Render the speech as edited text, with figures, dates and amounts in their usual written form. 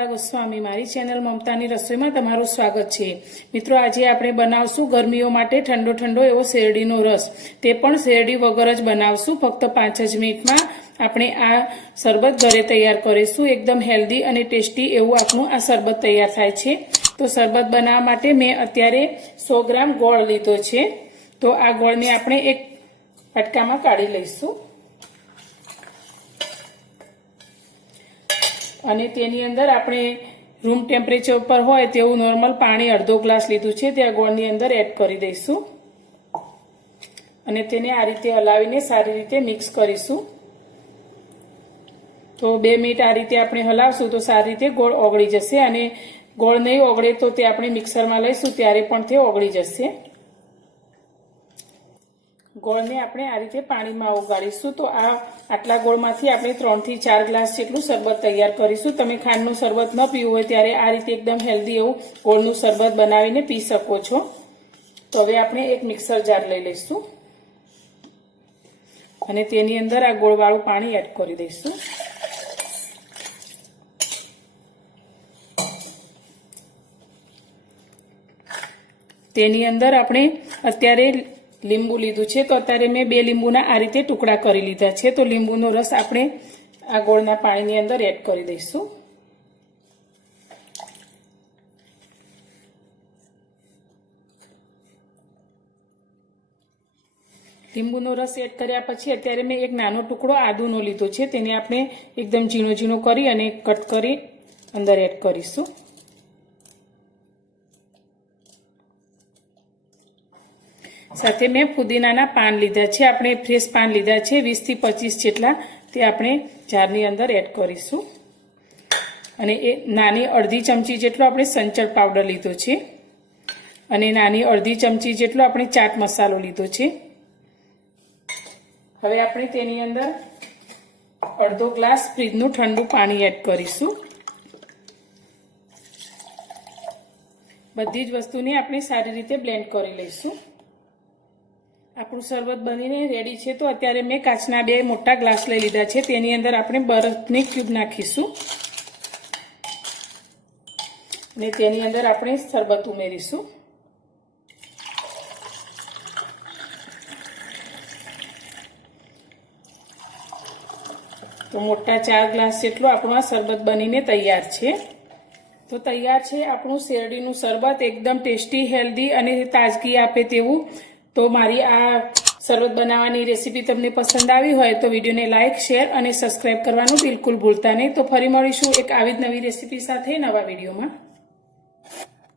મમતા ગોસ્વામી મારી ચેનલ મમતાની રસોઈમાં તમારું સ્વાગત છે। મિત્રો આજે આપણે બનાવશું ગરમીઓ માટે ઠંડો ઠંડો એવો શેરડીનો રસ। તે પણ શેરડી વગર જ બનાવશું। ફક્ત 5 જ મિનિટમાં આપણે આ શરબત ઘરે તૈયાર કરીશું। એકદમ હેલ્ધી અને ટેસ્ટી એવું આપણું આ શરબત તૈયાર થાય છે। તો શરબત બનાવવા માટે મેં અત્યારે 100 ગ્રામ ગોળ લીધો છે। તો આ ગોળને આપણે એક પટકામાં કાઢી લઈશું અને તેની અંદર આપણે રૂમ ટેમ્પરેચર પર હોય તેવું નોર્મલ પાણી અડધો ગ્લાસ લીધું છે તે આ ગોળની અંદર એડ કરી દઈશું અને તેને આ રીતે હલાવીને સારી રીતે મિક્સ કરીશું। તો 2 મિનિટ આ રીતે આપણે હલાવશું તો સારી રીતે ગોળ ઓગળી જશે અને ગોળ નહીં ઓગળે તો તે આપણે મિક્સરમાં લઈશું ત્યારે પણ તે ઓગળી જશે। ગોળને આપણે આ રીતે પાણીમાં ઓગાળીશું। તો આટલા ગોળમાંથી આપણે 3 થી 4 ગ્લાસ જેટલું શરબત તૈયાર કરીશું। તમે ખાંડનું શરબત ન પીવું હોય ત્યારે આ રીતે એકદમ હેલ્ધી એવું ગોળનું શરબત બનાવીને પી શકો છો। તો હવે આપણે એક મિક્સર જાર લઈ લઈશું અને તેની અંદર આ ગોળવાળું પાણી એડ કરી દઈશું। તેની અંદર આપણે અત્યારે લીંબુ લીધું છે। તો અત્યારે મેં 2 લીંબુના આ રીતે ટુકડા કરી લીધા છે। તો લીંબુનો રસ આપણે આ ગોળના પાણીની અંદર એડ કરી દઈશું। લીંબુનો રસ એડ કર્યા પછી અત્યારે મેં એક નાનો ટુકડો આદુનો લીધો છે। તેને આપણે એકદમ ઝીણો ઝીણો કરી અને કટ કરી અંદર એડ કરીશું। સાથે મેં ફુદીનાના પાન લીધા છે। આપણે ફ્રેશ પાન લીધા છે 20 થી 25 જેટલા। તે આપણે જારની અંદર એડ કરીશું અને એ નાની અડધી ચમચી જેટલો આપણે સંચળ પાવડર લીધો છે અને નાની અડધી ચમચી જેટલો આપણે ચાટ મસાલો લીધો છે। હવે આપણે તેની અંદર અડધો ગ્લાસ ફ્રીજનું ઠંડુ પાણી એડ કરીશું। બધી જ વસ્તુને આપણે સારી રીતે બ્લેન્ડ કરી લઈશું। આપણું શરબત બનીને રેડી છે। તો અત્યારે મેં કાચના 2 મોટા ગ્લાસ લઈ લીધા છે। તેની અંદર આપણે બરફની ક્યુબ નાખીશું અને તેની અંદર આપણે શરબત ઉમેરીશું। તો મોટા 4 ગ્લાસ જેટલો આપણું આ શરબત બનીને તૈયાર છે। તો તૈયાર છે આપણું શેરડીનું શરબત એકદમ ટેસ્ટી હેલ્ધી અને તાજગી આપે તેવું। તો મારી આ શરબત બનાવવાની રેસીપી તમને પસંદ આવી હોય તો વિડીયોને લાઇક શેર અને સબસ્ક્રાઇબ કરવાનું બિલકુલ ભૂલતા નહીં। તો ફરી મળીશું એક આવી જ નવી રેસીપી સાથે નવા વિડીયોમાં।